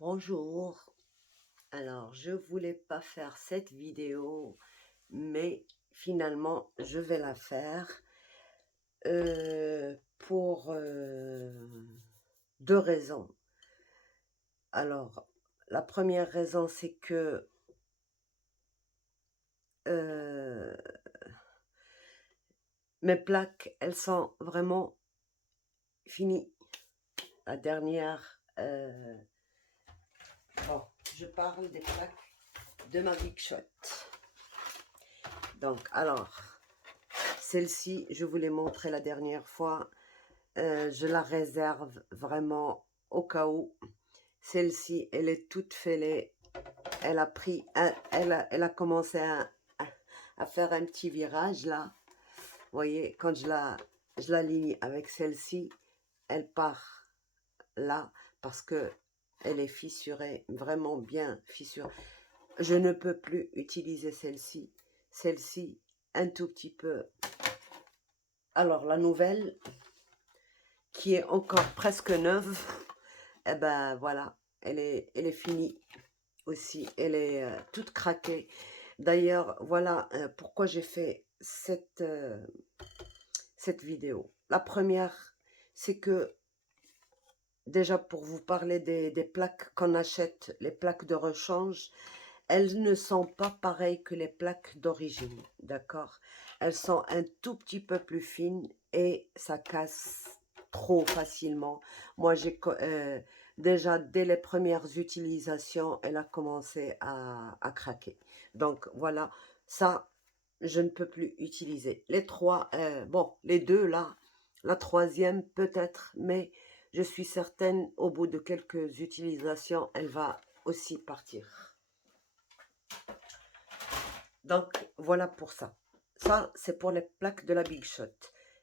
Bonjour, alors je voulais pas faire cette vidéo, mais finalement je vais la faire pour deux raisons. Alors, la première raison c'est que euh, mes plaques, elles sont vraiment finies. La dernière, bon, je parle des plaques de ma Big Shot. Donc, alors, celle-ci, je vous l'ai montré la dernière fois. Je la réserve vraiment au cas où. Celle-ci, elle est toute fêlée. Elle a pris, elle a commencé à faire un petit virage là. Vous voyez, quand je l'aligne avec celle-ci, elle part là parce que elle est fissurée, vraiment bien fissurée. Je ne peux plus utiliser celle-ci. Celle-ci, un tout petit peu. Alors, la nouvelle, qui est encore presque neuve, eh ben voilà, elle est finie aussi, elle est toute craquée. D'ailleurs, voilà pourquoi j'ai fait cette vidéo. La première, c'est que déjà pour vous parler des plaques qu'on achète, les plaques de rechange, elles ne sont pas pareilles que les plaques d'origine, d'accord? Elles sont un tout petit peu plus fines et ça casse trop facilement. Moi, déjà, dès les premières utilisations, elle a commencé à craquer. Donc, voilà, ça, je ne peux plus utiliser. Les trois, bon, les deux, là, la troisième, peut-être, mais je suis certaine, au bout de quelques utilisations, elle va aussi partir. Donc, voilà pour ça. Ça, c'est pour les plaques de la Big Shot.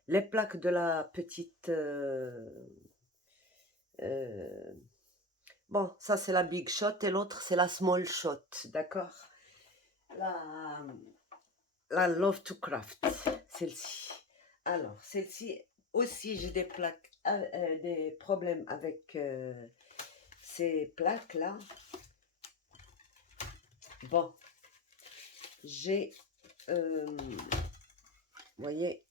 Les plaques de la petite... euh, bon, ça, c'est la Big Shot et l'autre, c'est la Small Shot, d'accord? La, la Love to Craft, celle-ci. Alors, celle-ci, aussi, j'ai des plaques, des problèmes avec ces plaques-là. Bon, j'ai... vous voyez,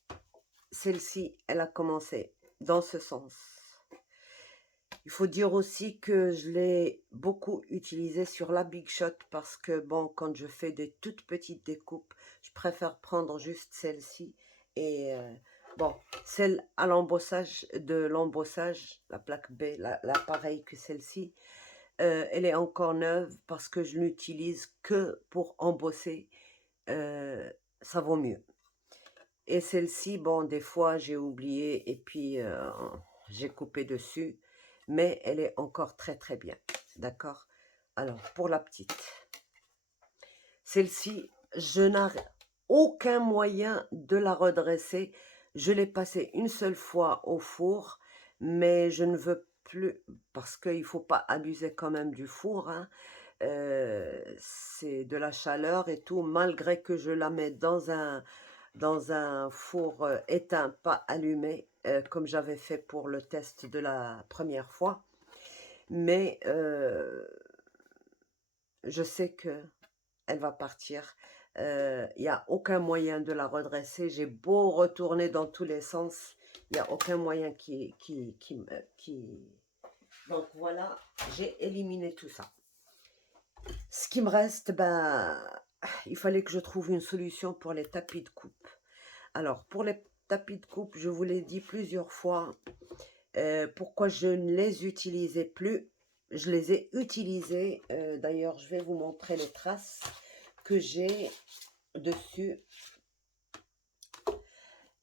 celle-ci, elle a commencé dans ce sens. Il faut dire aussi que je l'ai beaucoup utilisée sur la Big Shot parce que, bon, quand je fais des toutes petites découpes, je préfère prendre juste celle-ci. Et, bon, celle à l'embossage, la plaque B, la pareille que celle-ci, elle est encore neuve parce que je l'utilise que pour embosser. Ça vaut mieux. Et celle-ci, bon, des fois, j'ai oublié et puis j'ai coupé dessus. Mais elle est encore très, très bien. D'accord? Alors, pour la petite. Celle-ci, je n'ai aucun moyen de la redresser. Je l'ai passée une seule fois au four, mais je ne veux plus, parce qu'il ne faut pas abuser quand même du four, hein. C'est de la chaleur et tout, malgré que je la mette dans un four éteint, pas allumé, comme j'avais fait pour le test de la première fois. Mais je sais que elle va partir. Il n'y a aucun moyen de la redresser. J'ai beau retourner dans tous les sens, il n'y a aucun moyen qui... Donc voilà, j'ai éliminé tout ça. Ce qui me reste, ben, il fallait que je trouve une solution pour les tapis de coupe. Alors, pour les tapis de coupe, je vous l'ai dit plusieurs fois, pourquoi je ne les utilisais plus. Je les ai utilisés, d'ailleurs, je vais vous montrer les traces que j'ai dessus.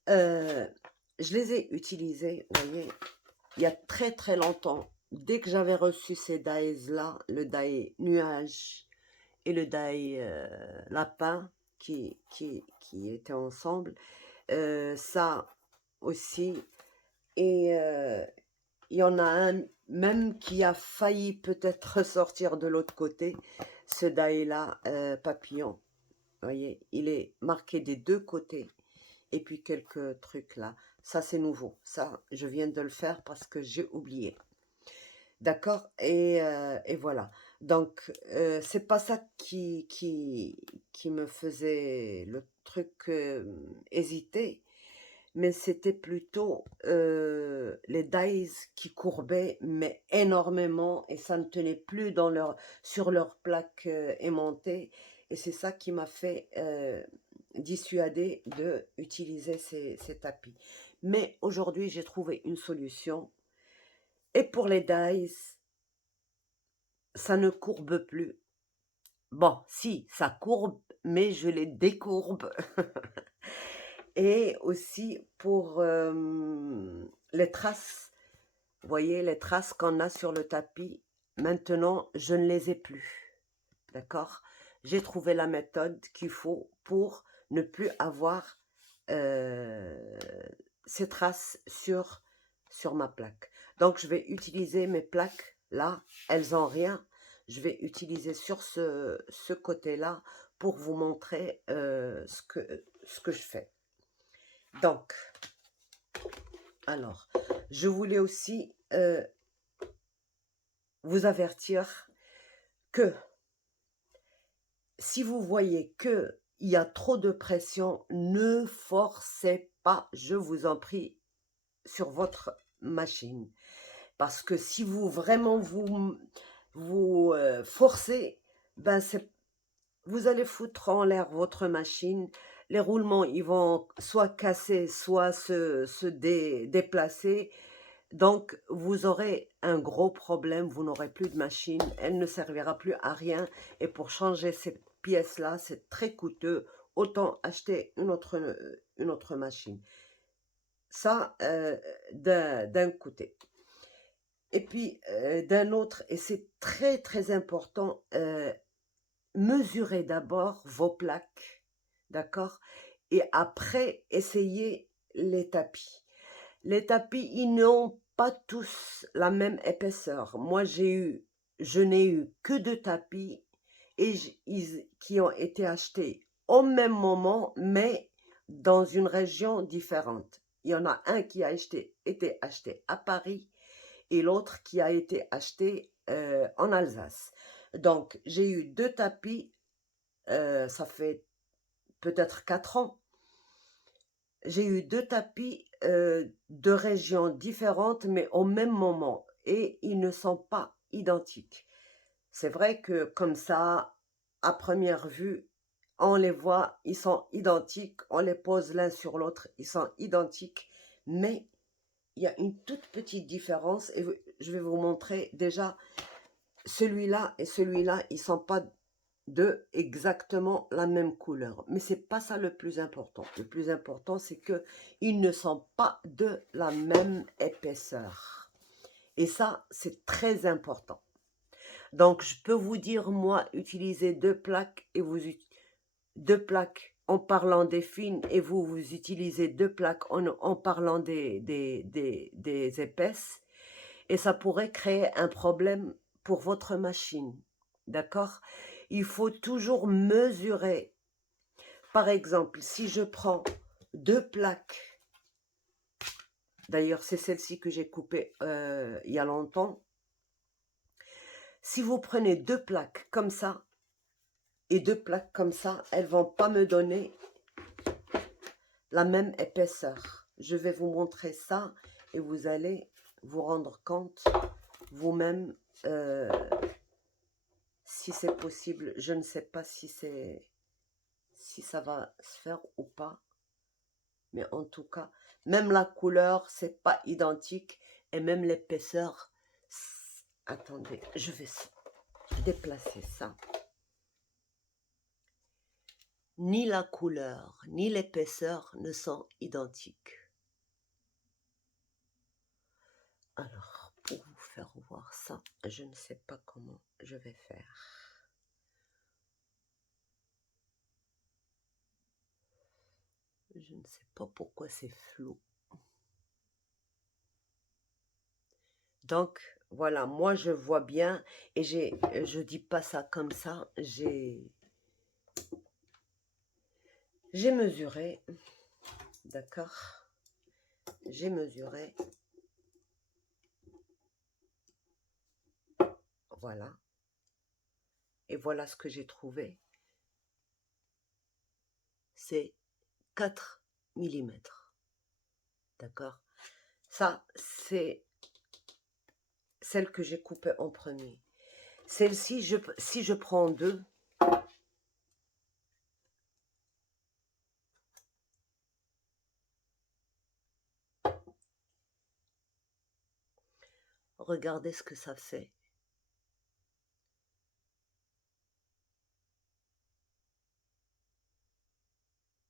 Je les ai utilisés, vous voyez, il y a très très longtemps. Dès que j'avais reçu ces dies-là, le die nuage et le die lapin qui étaient ensemble, ça aussi. Et il y en a un même qui a failli peut-être ressortir de l'autre côté, ce die-là, papillon. Vous voyez, il est marqué des deux côtés. Et puis quelques trucs là. Ça, c'est nouveau. Ça, je viens de le faire parce que j'ai oublié. D'accord? Et voilà. Donc, c'est pas ça qui me faisait le truc, hésiter, mais c'était plutôt, les dies qui courbaient, mais énormément et ça ne tenait plus dans leur sur leur plaque, aimantée et c'est ça qui m'a fait, dissuader d'utiliser ces tapis. Mais aujourd'hui, j'ai trouvé une solution et pour les dies, ça ne courbe plus. Bon, si, ça courbe, mais je les décourbe. Et aussi pour les traces, vous voyez, les traces qu'on a sur le tapis, maintenant, je ne les ai plus. D'accord? J'ai trouvé la méthode qu'il faut pour ne plus avoir euh, ces traces sur ma plaque. Donc, je vais utiliser mes plaques là, elles n'ont rien. Je vais utiliser sur ce côté-là pour vous montrer ce que je fais. Donc, alors, je voulais aussi vous avertir que si vous voyez qu'il y a trop de pression, ne forcez pas, je vous en prie, sur votre machine. Parce que si vous vraiment vous forcez, ben vous allez foutre en l'air votre machine. Les roulements, ils vont soit casser, soit se déplacer. Donc, vous aurez un gros problème, vous n'aurez plus de machine, elle ne servira plus à rien. Et pour changer ces pièces-là, c'est très coûteux. Autant acheter une autre machine. Ça, d'un côté. Et puis, d'un autre, et c'est très, très important, mesurez d'abord vos plaques, d'accord? Et après, essayez les tapis. Les tapis, ils n'ont pas tous la même épaisseur. Moi, je n'ai eu que 2 tapis et qui ont été achetés au même moment, mais dans une région différente. Il y en a un qui a été acheté à Paris et l'autre qui a été acheté en Alsace. Donc, j'ai eu 2 tapis, ça fait peut-être 4 ans. J'ai eu 2 tapis de régions différentes, mais au même moment, et ils ne sont pas identiques. C'est vrai que comme ça, à première vue, on les voit, ils sont identiques, on les pose l'un sur l'autre, ils sont identiques, mais il y a une toute petite différence, et je vais vous montrer déjà, celui-là et celui-là, ils ne sont pas de exactement la même couleur. Mais c'est pas ça le plus important. Le plus important, c'est que ils ne sont pas de la même épaisseur. Et ça, c'est très important. Donc, je peux vous dire, moi, utilisez 2 plaques et deux plaques en parlant des fines et vous utilisez 2 plaques en parlant des épaisses. Et ça pourrait créer un problème pour votre machine. D'accord? Il faut toujours mesurer. Par exemple, si je prends 2 plaques, d'ailleurs c'est celle-ci que j'ai coupée il y a longtemps, si vous prenez 2 plaques comme ça et 2 plaques comme ça, elles ne vont pas me donner la même épaisseur. Je vais vous montrer ça et vous allez vous rendre compte vous-même si c'est possible. Je ne sais pas si ça va se faire ou pas. Mais en tout cas, même la couleur, c'est pas identique. Et même l'épaisseur. Attendez, je vais déplacer ça. Ni la couleur, ni l'épaisseur ne sont identiques. Alors, pour vous faire voir ça, je ne sais pas comment je vais faire. Je ne sais pas pourquoi c'est flou. Donc, voilà, moi je vois bien et je dis pas ça comme ça, j'ai mesuré, d'accord? J'ai mesuré. Voilà. Et voilà ce que j'ai trouvé. C'est 4 millimètres. D'accord? Ça, c'est celle que j'ai coupée en premier. Celle-ci, si je prends deux, regardez ce que ça fait.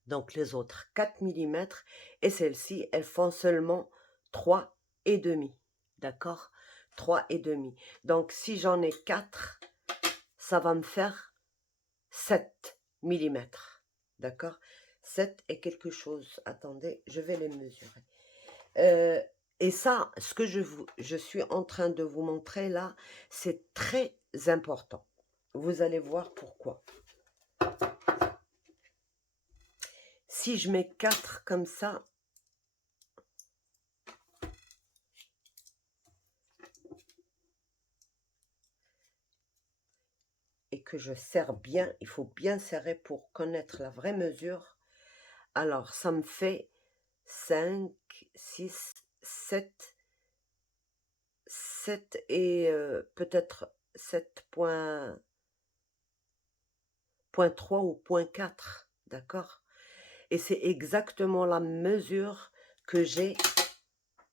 Donc les autres 4 millimètres et celles-ci, elles font seulement 3,5. D'accord? 3,5. Donc si j'en ai 4, ça va me faire 7 millimètres. D'accord? 7 et quelque chose. Attendez, je vais les mesurer. Et ça, ce que je suis en train de vous montrer là, c'est très important. Vous allez voir pourquoi. Si je mets 4 comme ça, et que je serre bien, il faut bien serrer pour connaître la vraie mesure. Alors, ça me fait 5, 6, 7 et peut-être 7,3 ou 0,4, d'accord? Et c'est exactement la mesure que j'ai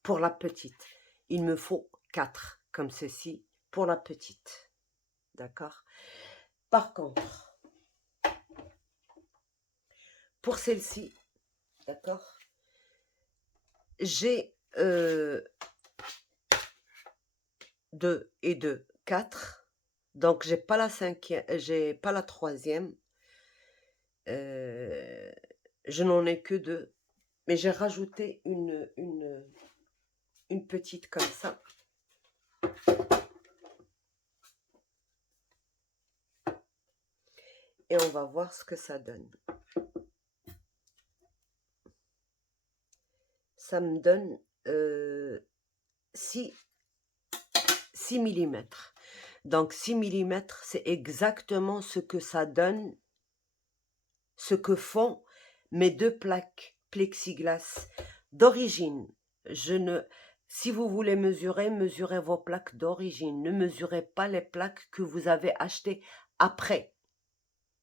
pour la petite. Il me faut 4, comme ceci, pour la petite, d'accord? Par contre, pour celle-ci, d'accord, j'ai 2 et 2, 4. Donc, j'ai pas la cinquième, j'ai pas la troisième. Je n'en ai que 2. Mais j'ai rajouté une petite comme ça. Et on va voir ce que ça donne. Ça me donne 6 millimètres. Donc 6 millimètres, c'est exactement ce que ça donne, ce que font mes 2 plaques plexiglas d'origine. Si vous voulez mesurer, mesurez vos plaques d'origine. Ne mesurez pas les plaques que vous avez achetées après.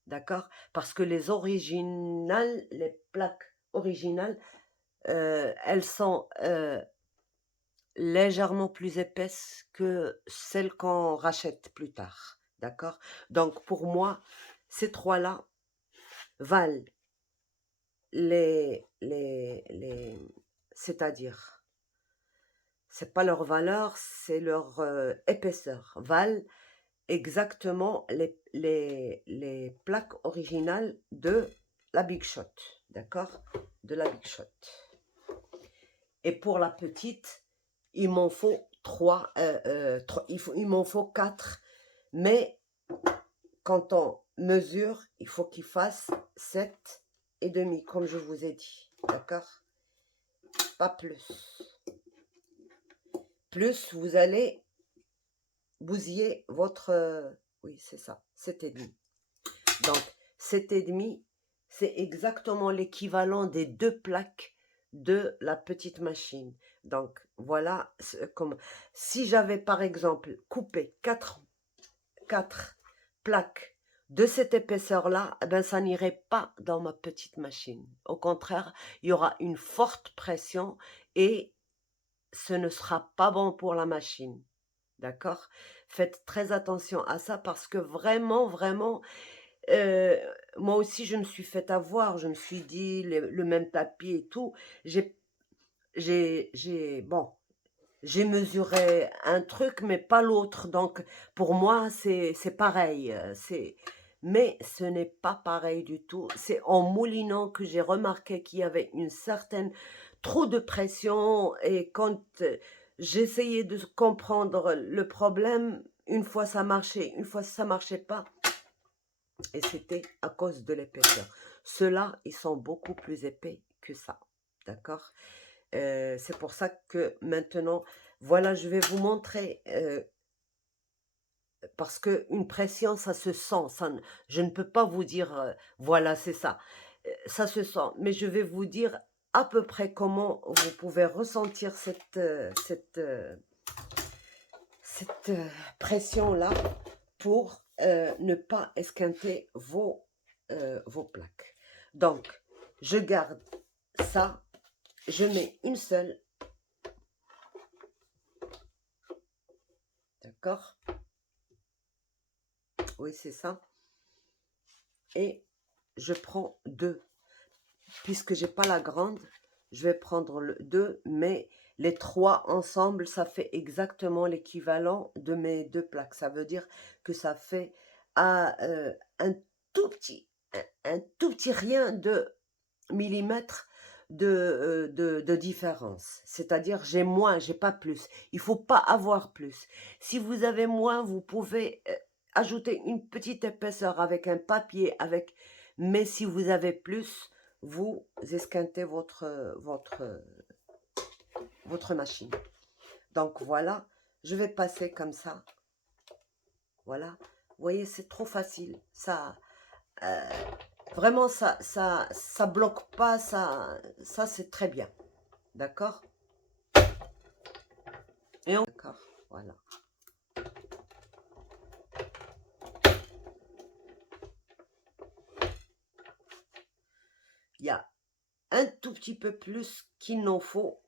D'accord? Parce que les plaques originales, elles sont légèrement plus épaisses que celles qu'on rachète plus tard. D'accord? Donc, pour moi, ces 3-là valent c'est-à-dire, c'est pas leur valeur, c'est leur épaisseur, valent exactement les plaques originales de la Big Shot, d'accord? De la Big Shot. Et pour la petite, il m'en faut 3, il m'en faut 4, mais quand on mesure, il faut qu'il fasse 7,5, comme je vous ai dit, d'accord? Pas plus. Plus, vous allez bousiller votre... oui, c'est ça, 7,5. Donc, 7,5, c'est exactement l'équivalent des 2 plaques de la petite machine. Donc, voilà, comme si j'avais par exemple coupé 4 plaques de cette épaisseur-là, ben, ça n'irait pas dans ma petite machine. Au contraire, il y aura une forte pression et ce ne sera pas bon pour la machine. D'accord? Faites très attention à ça parce que vraiment, vraiment, moi aussi, je me suis fait avoir. Je me suis dit, le même tapis et tout. Bon, j'ai mesuré un truc, mais pas l'autre. Donc, pour moi, c'est pareil. Mais ce n'est pas pareil du tout. C'est en moulinant que j'ai remarqué qu'il y avait une certaine trop de pression. Et quand j'essayais de comprendre le problème, une fois ça marchait, une fois ça marchait pas. Et c'était à cause de l'épaisseur. Ceux-là, ils sont beaucoup plus épais que ça. D'accord? C'est pour ça que maintenant, voilà, je vais vous montrer parce qu'une pression, ça se sent. Je ne peux pas vous dire, voilà, c'est ça. Ça se sent. Mais je vais vous dire à peu près comment vous pouvez ressentir cette pression-là pour ne pas esquinter vos plaques. Donc, je garde ça. Je mets une seule. D'accord? Oui, c'est ça. Et je prends deux. Puisque j'ai pas la grande, je vais prendre le 2, mais les trois ensemble, ça fait exactement l'équivalent de mes deux plaques. Ça veut dire que ça fait un tout petit, un tout petit rien de millimètres de différence. C'est-à-dire, j'ai moins, j'ai pas plus. Il faut pas avoir plus. Si vous avez moins, vous pouvez ajouter une petite épaisseur avec un papier, mais si vous avez plus, vous esquintez votre machine. Donc voilà, je vais passer comme ça. Voilà. Vous voyez, c'est trop facile. Ça, vraiment, ça bloque pas. Ça c'est très bien. D'accord? D'accord, voilà. Il y a un tout petit peu plus qu'il n'en faut.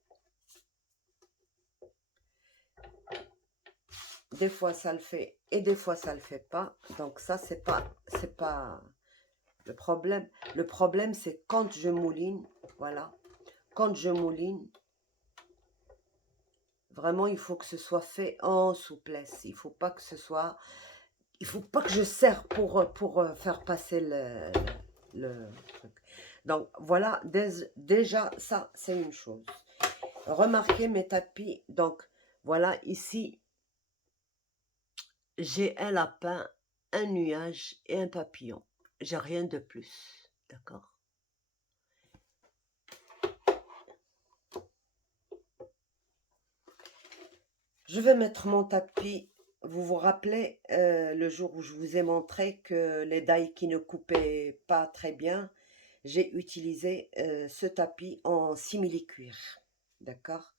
Des fois ça le fait et des fois ça le fait pas. Donc ça c'est pas le problème. Le problème c'est quand je mouline, voilà. Quand je mouline, vraiment il faut que ce soit fait en souplesse. Il faut pas que je serre pour faire passer le truc. Donc voilà, déjà ça c'est une chose. Remarquez mes tapis. Donc voilà, ici j'ai un lapin, un nuage et un papillon. J'ai rien de plus. D'accord? Je vais mettre mon tapis. Vous vous rappelez le jour où je vous ai montré que les dailles qui ne coupaient pas très bien, j'ai utilisé ce tapis en simili-cuir. D'accord?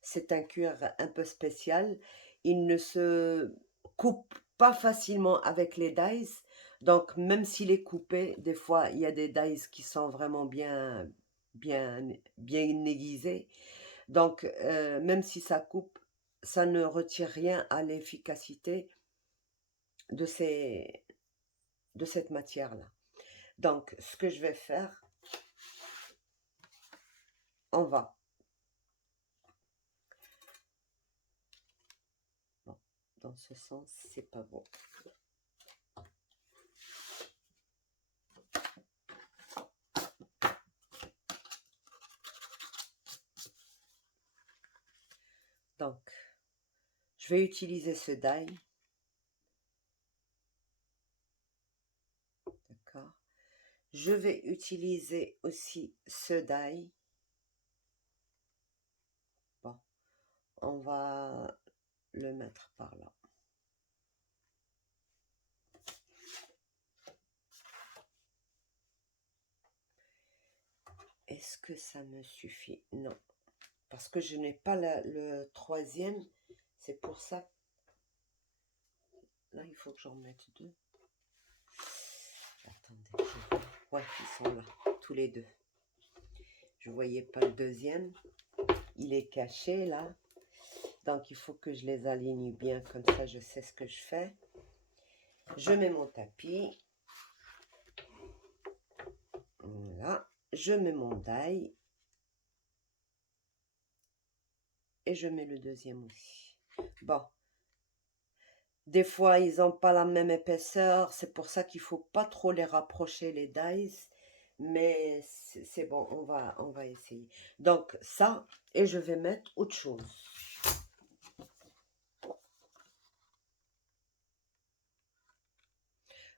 C'est un cuir un peu spécial. Il ne se coupe pas facilement avec les dies. Donc, même s'il est coupé, des fois, il y a des dies qui sont vraiment bien aiguisés. Donc, même si ça coupe, ça ne retire rien à l'efficacité de cette matière-là. Donc, ce que je vais faire, on va. Bon, dans ce sens, c'est pas bon. Donc, je vais utiliser ce die. D'accord. Je vais utiliser aussi ce die. Bon, on va le mettre par là. Est-ce que ça me suffit? Non. Parce que je n'ai pas le troisième. C'est pour ça. Là, il faut que j'en mette deux. Attendez. Ouais, ils sont là. Tous les deux. Je ne voyais pas le deuxième. Il est caché là. Donc, il faut que je les aligne bien. Comme ça, je sais ce que je fais. Je mets mon tapis. Voilà. Je mets mon die. Et je mets le deuxième aussi. Bon. Des fois, ils n'ont pas la même épaisseur. C'est pour ça qu'il ne faut pas trop les rapprocher, les dies. Mais c'est bon, on va essayer. Donc, ça, et je vais mettre autre chose.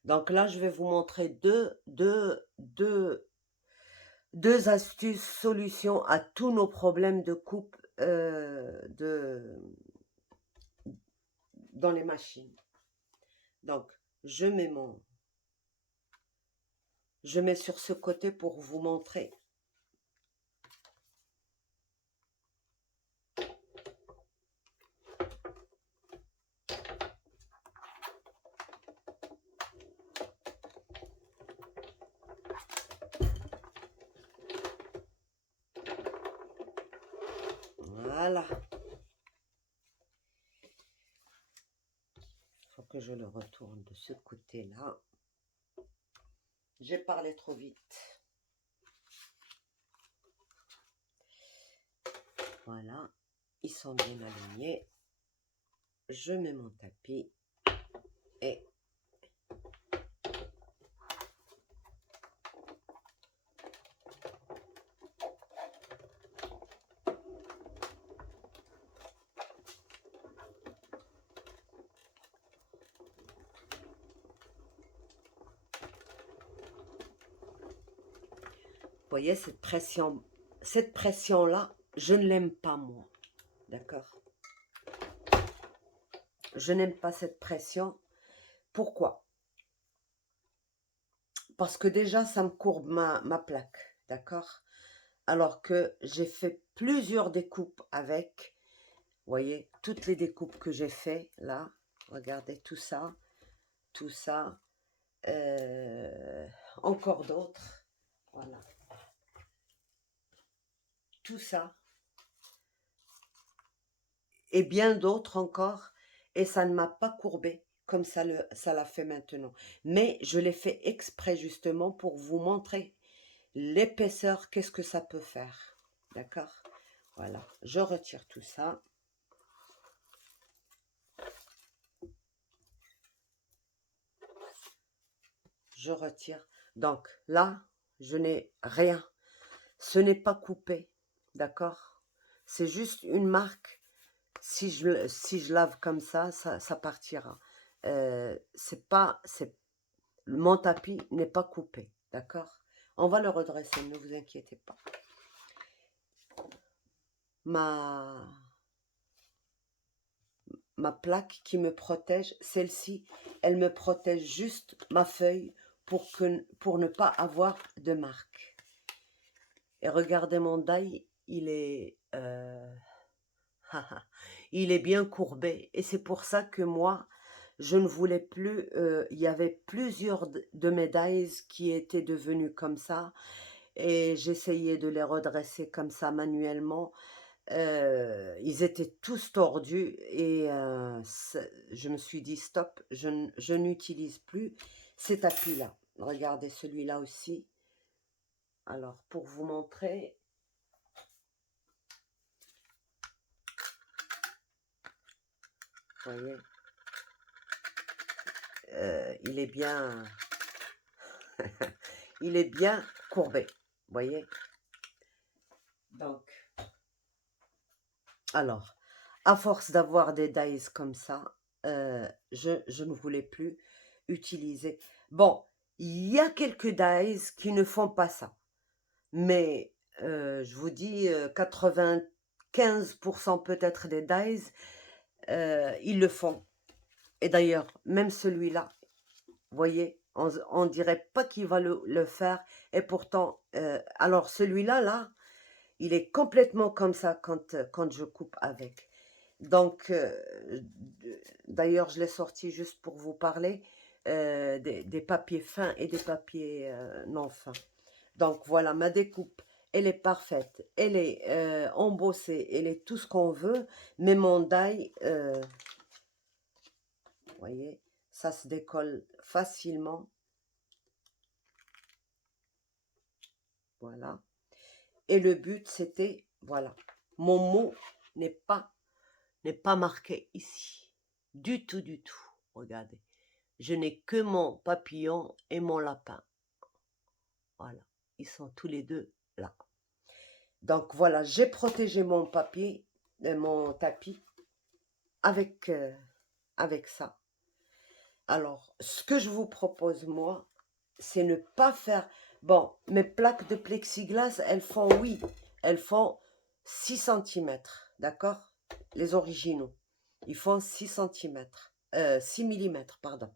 Donc là, je vais vous montrer deux astuces, solutions à tous nos problèmes de coupe dans les machines. Donc, je mets sur ce côté pour vous montrer. Voilà. Il faut que je le retourne de ce côté-là. J'ai parlé trop vite. Voilà. Ils sont bien alignés. Je mets mon tapis et vous voyez cette pression-là, je ne l'aime pas moi. D'accord? Je n'aime pas cette pression. Pourquoi? Parce que déjà, ça me courbe ma plaque. D'accord? Alors que j'ai fait plusieurs découpes avec. Vous voyez, toutes les découpes que j'ai fait là. Regardez tout ça. Tout ça. Encore d'autres. Voilà. Tout ça. Et bien d'autres encore. Et ça ne m'a pas courbé comme ça l'a fait maintenant. Mais je l'ai fait exprès justement pour vous montrer l'épaisseur, qu'est-ce que ça peut faire. D'accord? Voilà. Je retire tout ça. Je retire. Donc là, je n'ai rien. Ce n'est pas coupé. D'accord? C'est juste une marque. Si je lave comme ça partira. Mon tapis n'est pas coupé. D'accord? On va le redresser, ne vous inquiétez pas. Ma plaque qui me protège, celle-ci, elle me protège juste ma feuille pour ne pas avoir de marque. Et regardez mon die, il est bien courbé. Et c'est pour ça que moi, je ne voulais plus, il y avait plusieurs de mes dies qui étaient devenus comme ça. Et j'essayais de les redresser comme ça manuellement. Ils étaient tous tordus et je me suis dit stop, je n'utilise plus ces tapis-là. Regardez celui-là aussi. Alors, pour vous montrer, vous voyez, il est bien, il est bien courbé, vous voyez. Donc, alors, à force d'avoir des dies comme ça, je ne voulais plus utiliser. Bon, il y a quelques dies qui ne font pas ça. Mais je vous dis, 95% peut-être des dies, ils le font. Et d'ailleurs, même celui-là, vous voyez, on dirait pas qu'il va le faire. Et pourtant, alors celui-là, là, il est complètement comme ça quand je coupe avec. Donc, d'ailleurs, je l'ai sorti juste pour vous parler des papiers fins et des papiers non fins. Donc, voilà, ma découpe, elle est parfaite. Elle est embossée, elle est tout ce qu'on veut. Mais mon die, vous voyez, ça se décolle facilement. Voilà. Et le but, c'était, voilà, mon mot n'est pas marqué ici. Du tout, du tout. Regardez. Je n'ai que mon papillon et mon lapin. Voilà. Ils sont tous les deux là. Donc voilà, j'ai protégé mon papier, mon tapis avec ça. Alors, ce que je vous propose, moi, c'est ne pas faire... Bon, mes plaques de plexiglas, elles font, oui, elles font 6 cm, d'accord? Les originaux. Ils font 6 cm, 6 mm, pardon.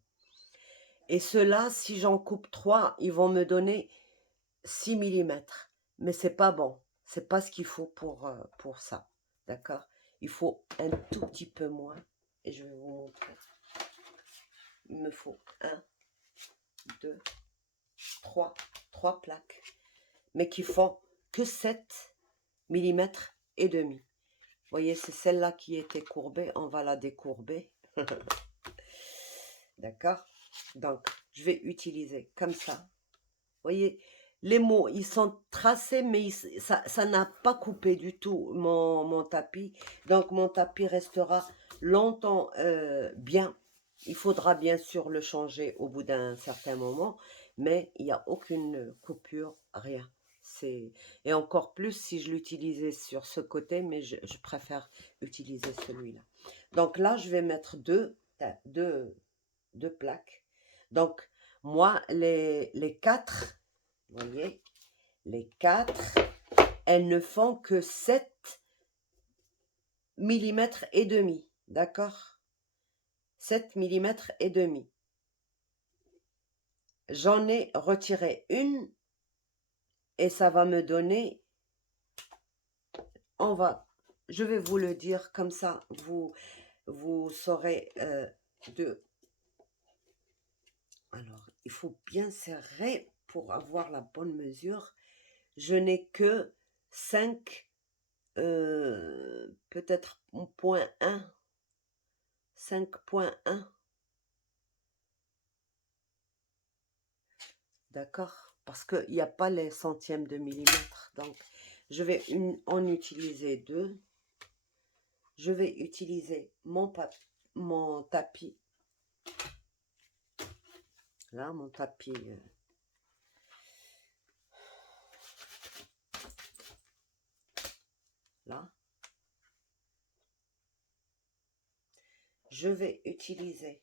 Et ceux-là, si j'en coupe 3, ils vont me donner 6 millimètres. Mais c'est pas bon. C'est pas ce qu'il faut pour ça. D'accord? Il faut un tout petit peu moins. Et je vais vous montrer. Il me faut 1, 2, 3. 3 plaques. Mais qui font que 7 millimètres et demi. Vous voyez, c'est celle-là qui était courbée. On va la décourber. D'accord? Donc, je vais utiliser comme ça. Vous voyez, les mots, ils sont tracés, mais ça n'a pas coupé du tout mon tapis. Donc, mon tapis restera longtemps bien. Il faudra bien sûr le changer au bout d'un certain moment, mais il n'y a aucune coupure, rien. Et encore plus si je l'utilisais sur ce côté, mais je préfère utiliser celui-là. Donc là, je vais mettre deux plaques. Donc, moi, les 4, vous voyez, les 4, elles ne font que 7 millimètres et demi, d'accord? 7 millimètres et demi. J'en ai retiré une et ça va me donner, je vais vous le dire comme ça, vous saurez alors, il faut bien serrer pour avoir la bonne mesure. Je n'ai que 5, peut-être 0,1, 5,1. D'accord? Parce qu'il n'y a pas les centièmes de millimètre. Donc, je vais en utiliser 2. Je vais utiliser mon tapis. Là, mon tapis. Là. Je vais utiliser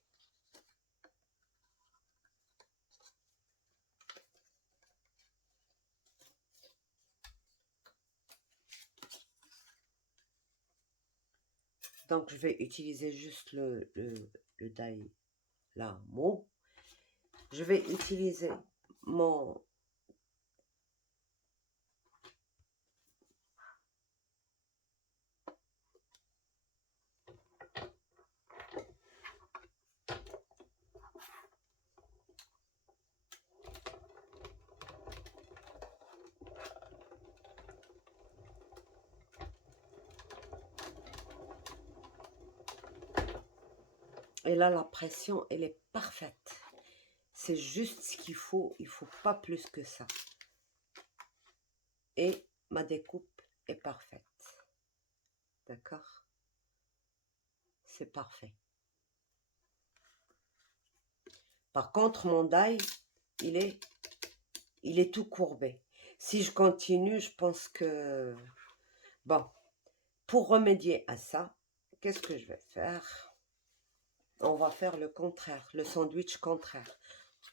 donc je vais utiliser juste le die là, mot. Je vais utiliser mon et là la pression elle est parfaite. C'est juste ce qu'il faut, il ne faut pas plus que ça. Et ma découpe est parfaite. D'accord? C'est parfait. Par contre, mon die, il est tout courbé. Si je continue, je pense que... Bon, pour remédier à ça, qu'est-ce que je vais faire? On va faire le contraire, le sandwich contraire.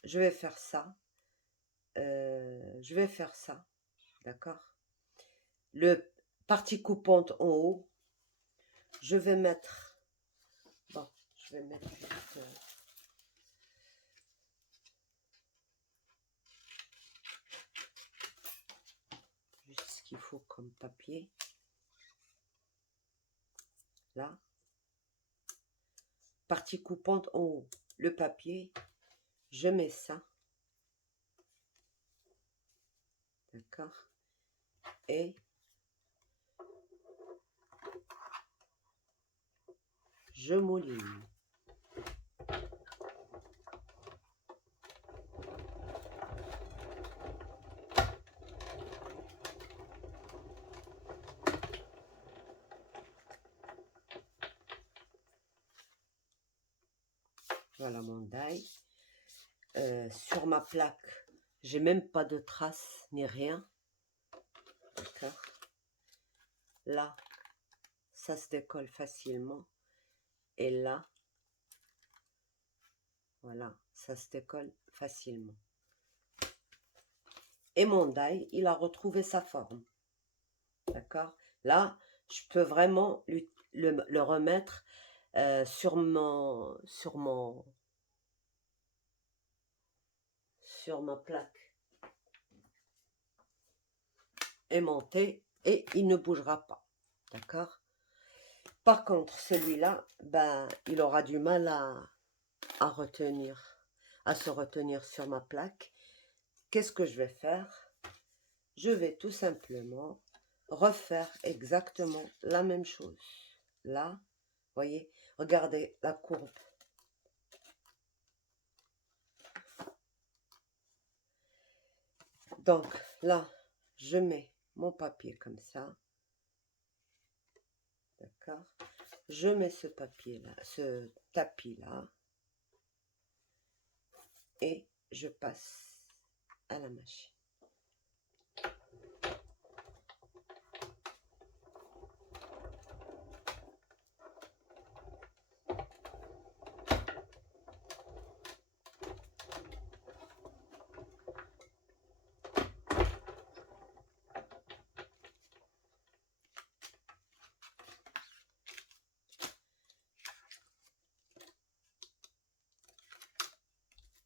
Je vais faire ça. D'accord? Le partie coupante en haut. Je vais mettre... Bon, je vais mettre juste... juste ce qu'il faut comme papier. Là. Partie coupante en haut. Le papier. Je mets ça. D'accord? Et je mouline. Voilà mon die. Sur ma plaque, j'ai même pas de traces ni rien. D'accord? Là, ça se décolle facilement. Et là, voilà, ça se décolle facilement. Et mon die, il a retrouvé sa forme. D'accord? Là, je peux vraiment le remettre sur mon sur ma plaque aimantée et il ne bougera pas. D'accord? Par contre, celui-là, ben, il aura du mal à se retenir sur ma plaque. Qu'est-ce que je vais faire? Je vais tout simplement refaire exactement la même chose. Là, voyez, regardez la courbe. Donc là, je mets mon papier comme ça. D'accord? Je mets ce papier-là, ce tapis-là. Et je passe à la machine.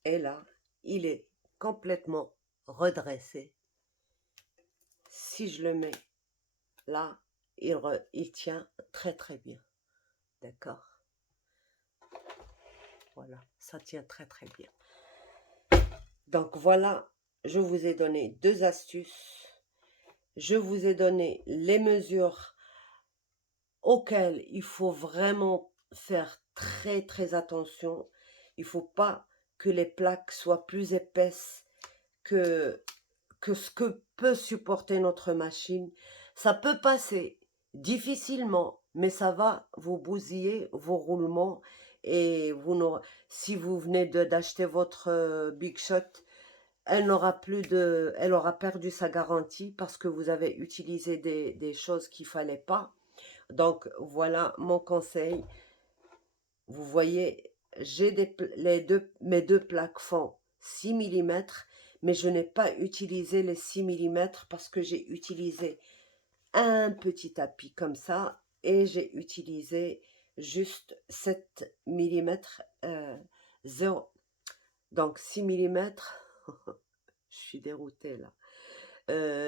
Et là, il est complètement redressé. Si je le mets là, il tient très très bien. D'accord? Voilà, ça tient très très bien. Donc voilà, je vous ai donné 2 astuces. Je vous ai donné les mesures auxquelles il faut vraiment faire très très attention. Il ne faut pas que les plaques soient plus épaisses que ce que peut supporter notre machine. Ça peut passer difficilement, mais ça va vous bousiller vos roulements et si vous venez d'acheter votre Big Shot, elle aura perdu sa garantie parce que vous avez utilisé des choses qu'il ne fallait pas. Donc voilà mon conseil. Vous voyez, j'ai mes deux plaques font 6 mm, mais je n'ai pas utilisé les 6 mm parce que j'ai utilisé un petit tapis comme ça et j'ai utilisé juste 7 mm 0. Donc 6 mm, je suis déroutée là.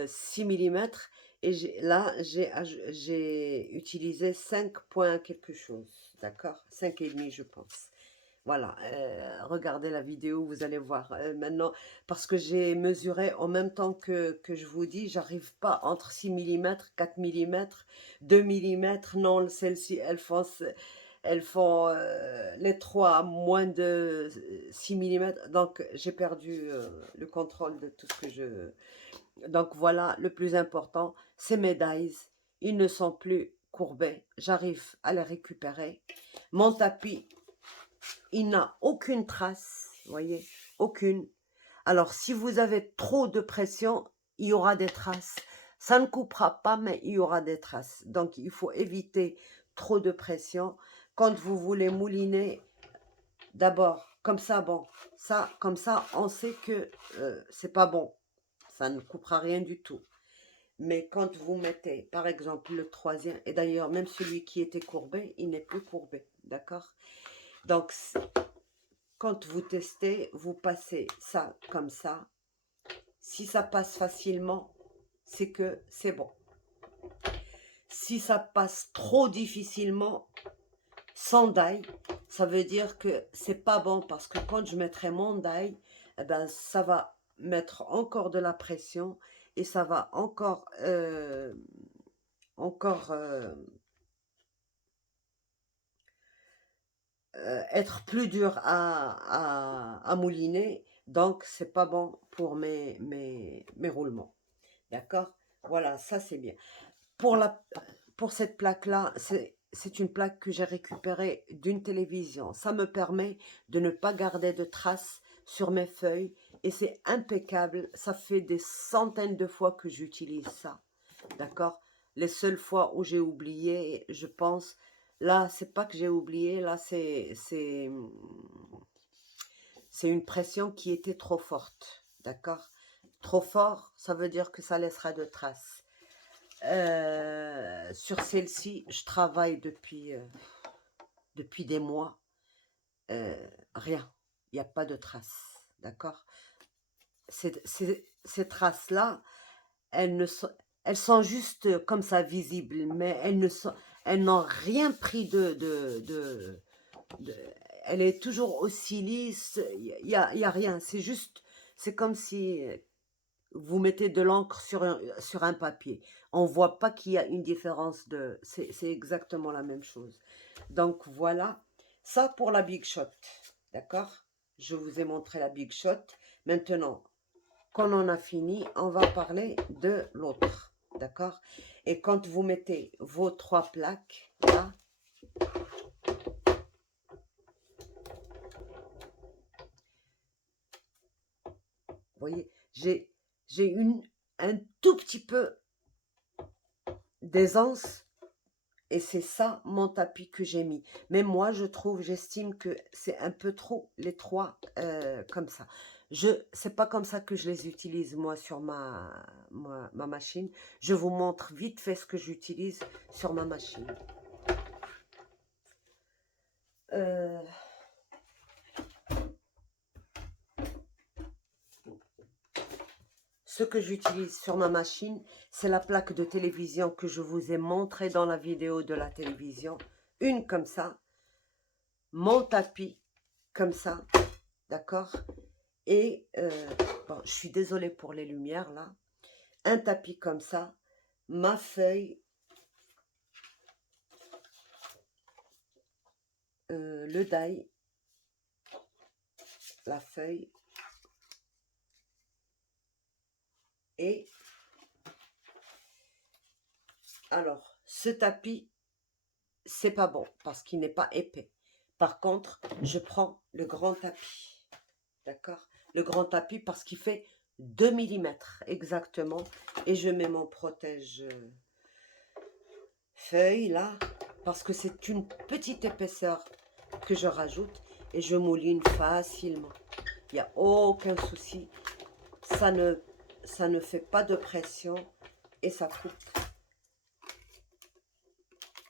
6 mm et j'ai utilisé 5 points quelque chose, d'accord, 5,5 je pense. Voilà, regardez la vidéo, vous allez voir maintenant, parce que j'ai mesuré en même temps que je vous dis, j'arrive pas entre 6 mm, 4 mm, 2 mm, non, celles-ci, elles font les trois à moins de 6 mm, donc j'ai perdu le contrôle de tout ce que je... Donc voilà, le plus important, ces médailles, ils ne sont plus courbés, j'arrive à les récupérer. Mon tapis, il n'a aucune trace, vous voyez, aucune. Alors, si vous avez trop de pression, il y aura des traces. Ça ne coupera pas, mais il y aura des traces. Donc, il faut éviter trop de pression. Quand vous voulez mouliner, d'abord, comme ça, bon, ça, comme ça, on sait que c'est pas bon. Ça ne coupera rien du tout. Mais quand vous mettez, par exemple, le troisième, et d'ailleurs, même celui qui était courbé, il n'est plus courbé, d'accord? Donc, quand vous testez, vous passez ça comme ça. Si ça passe facilement, c'est que c'est bon. Si ça passe trop difficilement, sans die, ça veut dire que c'est pas bon parce que quand je mettrai mon die, eh ben, ça va mettre encore de la pression et ça va encore être plus dur à mouliner, donc c'est pas bon pour mes roulements. D'accord? Voilà, ça c'est bien. Pour cette plaque-là, c'est une plaque que j'ai récupérée d'une télévision. Ça me permet de ne pas garder de traces sur mes feuilles et c'est impeccable. Ça fait des centaines de fois que j'utilise ça. D'accord? Les seules fois où j'ai oublié, je pense, là, c'est pas que j'ai oublié, là, c'est une pression qui était trop forte. D'accord? Trop fort, ça veut dire que ça laissera de traces. Sur celle-ci, je travaille depuis des mois. Rien. Il n'y a pas de traces. D'accord? ces traces-là, elles ne sont, elles sont juste comme ça visibles, mais elles n'ont rien pris de- elle est toujours aussi lisse, il y a rien, c'est comme si vous mettez de l'encre sur un papier. On voit pas qu'il y a une différence c'est exactement la même chose. Donc voilà, ça pour la Big Shot, d'accord? Je vous ai montré la Big Shot. Maintenant, quand on a fini, on va parler de l'autre, d'accord? Et quand vous mettez vos 3 plaques, là, vous voyez, j'ai un tout petit peu d'aisance. Et c'est ça mon tapis que j'ai mis. Mais moi, j'estime que c'est un peu trop les 3 comme ça. C'est pas comme ça que je les utilise moi sur ma machine. Je vous montre vite fait ce que j'utilise sur ma machine. Euh, Ce que j'utilise sur ma machine, c'est la plaque de télévision que je vous ai montré dans la vidéo de la télévision. Une comme ça. Mon tapis comme ça. D'accord? Et, bon, je suis désolée pour les lumières là. Un tapis comme ça. Ma feuille. Le die. La feuille. Et alors, ce tapis, c'est pas bon parce qu'il n'est pas épais. Par contre, je prends le grand tapis. D'accord? Le grand tapis parce qu'il fait 2 millimètres exactement. Et je mets mon protège feuille là. Parce que c'est une petite épaisseur que je rajoute. Et je mouline facilement. Il n'y a aucun souci. Ça ne fait pas de pression. Et ça coupe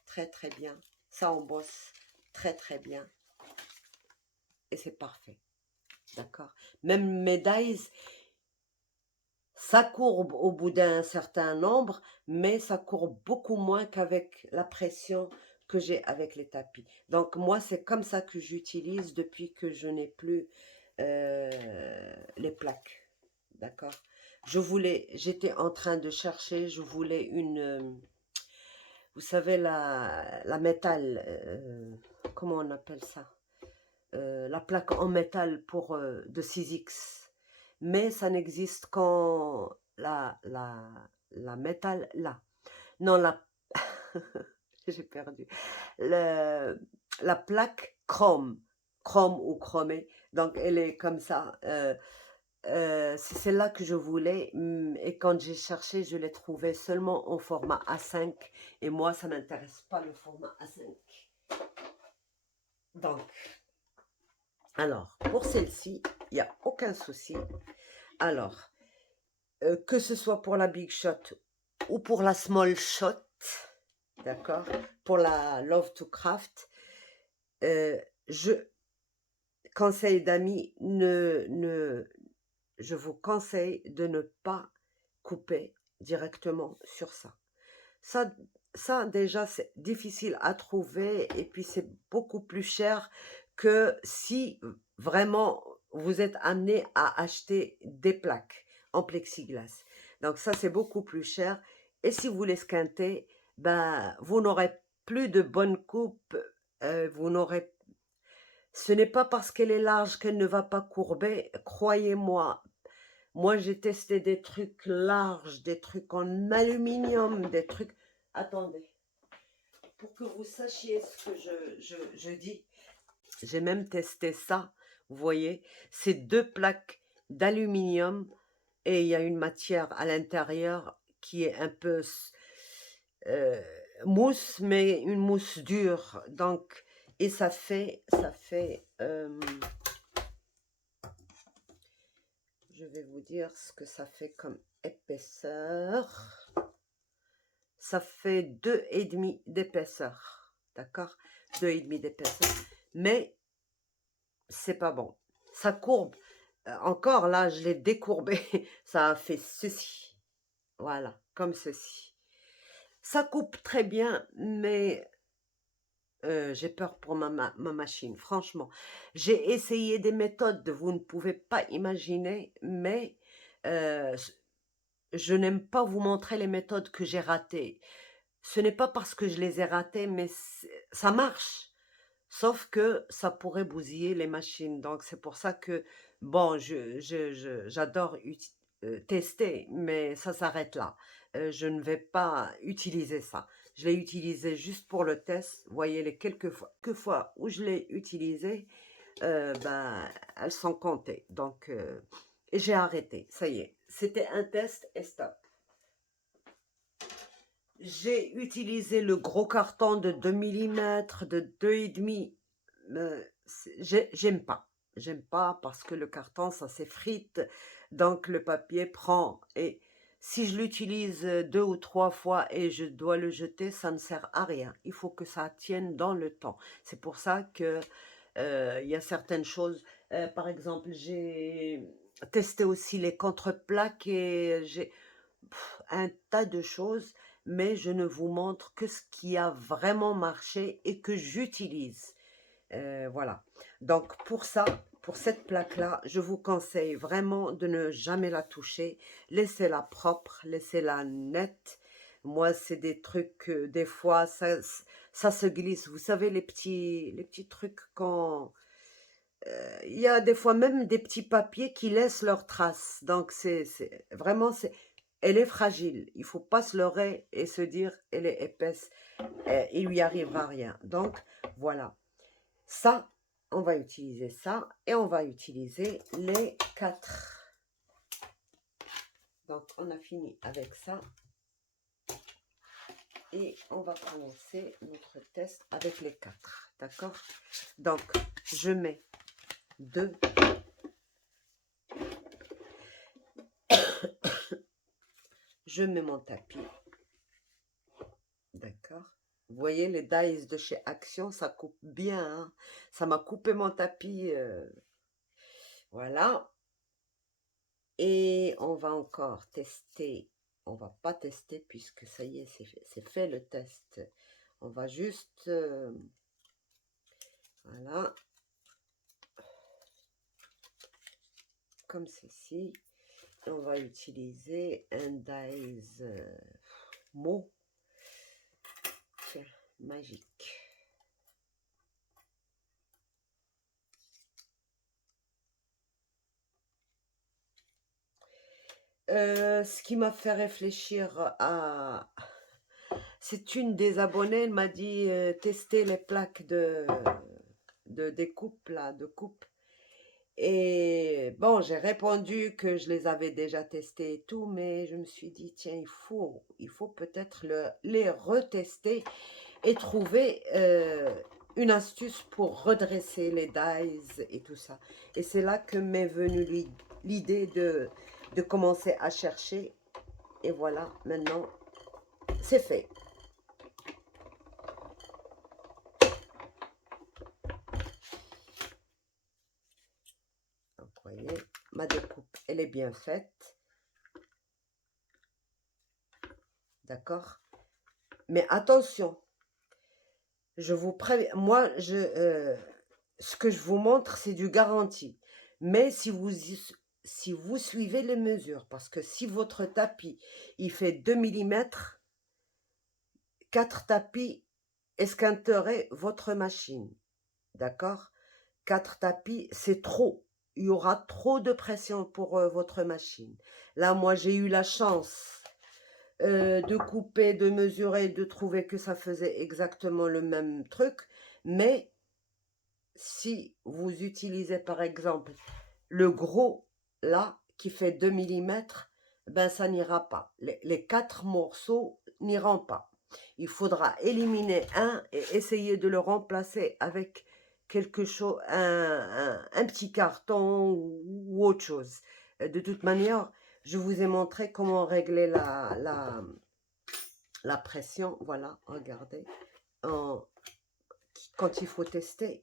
très très bien. Ça embosse très très bien. Et c'est parfait. D'accord? Même mes dies, ça courbe au bout d'un certain nombre, mais ça courbe beaucoup moins qu'avec la pression que j'ai avec les tapis. Donc moi, c'est comme ça que j'utilise depuis que je n'ai plus les plaques. D'accord? J'étais en train de chercher, je voulais vous savez, la métal, comment on appelle ça? La plaque en métal de 6X. Mais ça n'existe qu'en la métal là. Non, j'ai perdu. Le, la plaque chrome ou chromée. Donc elle est comme ça. C'est celle-là que je voulais. Et quand j'ai cherché, je l'ai trouvée seulement en format A5. Et moi, ça m'intéresse pas le format A5. Donc, alors, pour celle-ci, il n'y a aucun souci. Alors, que ce soit pour la Big Shot ou pour la Small Shot, d'accord, pour la Love to Craft, je conseille d'amis, je vous conseille de ne pas couper directement sur ça. Ça déjà, c'est difficile à trouver et puis c'est beaucoup plus cher que si vraiment vous êtes amené à acheter des plaques en plexiglas. Donc ça, c'est beaucoup plus cher. Et si vous l'esquintez, ben, vous n'aurez plus de bonne coupe. Vous n'aurez... Ce n'est pas parce qu'elle est large qu'elle ne va pas courber. Croyez-moi, moi, j'ai testé des trucs larges, des trucs en aluminium, des trucs... Attendez, pour que vous sachiez ce que je dis, j'ai même testé ça, vous voyez, c'est 2 plaques d'aluminium et il y a une matière à l'intérieur qui est un peu mousse, mais une mousse dure. Donc, et ça fait je vais vous dire ce que ça fait comme épaisseur. Ça fait 2,5 d'épaisseur. D'accord? 2,5 d'épaisseur. Mais c'est pas bon. Ça courbe. encore là, je l'ai décourbé. Ça a fait ceci. Voilà, comme ceci. Ça coupe très bien, mais j'ai peur pour ma machine, franchement. J'ai essayé des méthodes, vous ne pouvez pas imaginer, mais heu, je n'aime pas vous montrer les méthodes que j'ai ratées. Ce n'est pas parce que je les ai ratées, mais ça marche. Sauf que ça pourrait bousiller les machines. Donc c'est pour ça que, bon, j'adore tester, mais ça s'arrête là. Je ne vais pas utiliser ça. Je l'ai utilisé juste pour le test. Vous voyez, les quelques fois où je l'ai utilisé, ben, elles sont comptées. Donc, et j'ai arrêté. Ça y est. C'était un test et stop. J'ai utilisé le gros carton de 2 millimètres, de 2,5. J'aime pas. J'aime pas parce que le carton, ça s'effrite. Donc le papier prend. Et si je l'utilise 2 ou 3 fois et je dois le jeter, ça ne sert à rien. Il faut que ça tienne dans le temps. C'est pour ça que il y a certaines choses. Par exemple, j'ai testé aussi les contreplaques et j'ai un tas de choses, mais je ne vous montre que ce qui a vraiment marché et que j'utilise. Voilà. Donc pour ça, pour cette plaque-là, je vous conseille vraiment de ne jamais la toucher. Laissez-la propre, laissez-la nette. Moi, c'est des trucs, des fois, ça se glisse. Vous savez, les petits trucs quand... Il y a des fois même des petits papiers qui laissent leurs traces. Donc, vraiment, elle est fragile. Il faut pas se leurrer et se dire, elle est épaisse. Il lui arrivera rien. Donc, voilà. Ça, on va utiliser ça et on va utiliser les 4. Donc, on a fini avec ça. Et on va commencer notre test avec les 4. D'accord? Donc, je mets 2. Je mets mon tapis. D'accord? Vous voyez les dies de chez Action, ça coupe bien. Hein, ça m'a coupé mon tapis. Voilà. Et on va encore tester. On va pas tester puisque ça y est, c'est fait le test. On va juste... voilà. Comme ceci. Et on va utiliser un dies mot. Tiens, magique. Ce qui m'a fait réfléchir à... C'est une des abonnées, elle m'a dit tester les plaques de découpe, là, de coupe. Et bon, j'ai répondu que je les avais déjà testées et tout, mais je me suis dit, tiens, il faut peut-être les retester et trouver une astuce pour redresser les dies et tout ça. Et c'est là que m'est venue l'idée de commencer à chercher. Et voilà, maintenant, c'est fait. Donc, vous voyez, ma découpe, elle est bien faite. D'accord? Mais attention, je vous préviens, moi, ce que je vous montre, c'est du garanti. Mais si vous suivez les mesures, parce que si votre tapis, il fait 2 millimètres, 4 tapis esquinteraient votre machine. D'accord? 4 tapis, c'est trop. Il y aura trop de pression pour votre machine. Là, moi, j'ai eu la chance de couper, de mesurer, de trouver que ça faisait exactement le même truc. Mais si vous utilisez par exemple le gros là qui fait 2 millimètres, ben ça n'ira pas. Les 4 morceaux n'iront pas. Il faudra éliminer un et essayer de le remplacer avec quelque chose, un petit carton ou autre chose. De toute manière, je vous ai montré comment régler la pression. Voilà, regardez. Quand il faut tester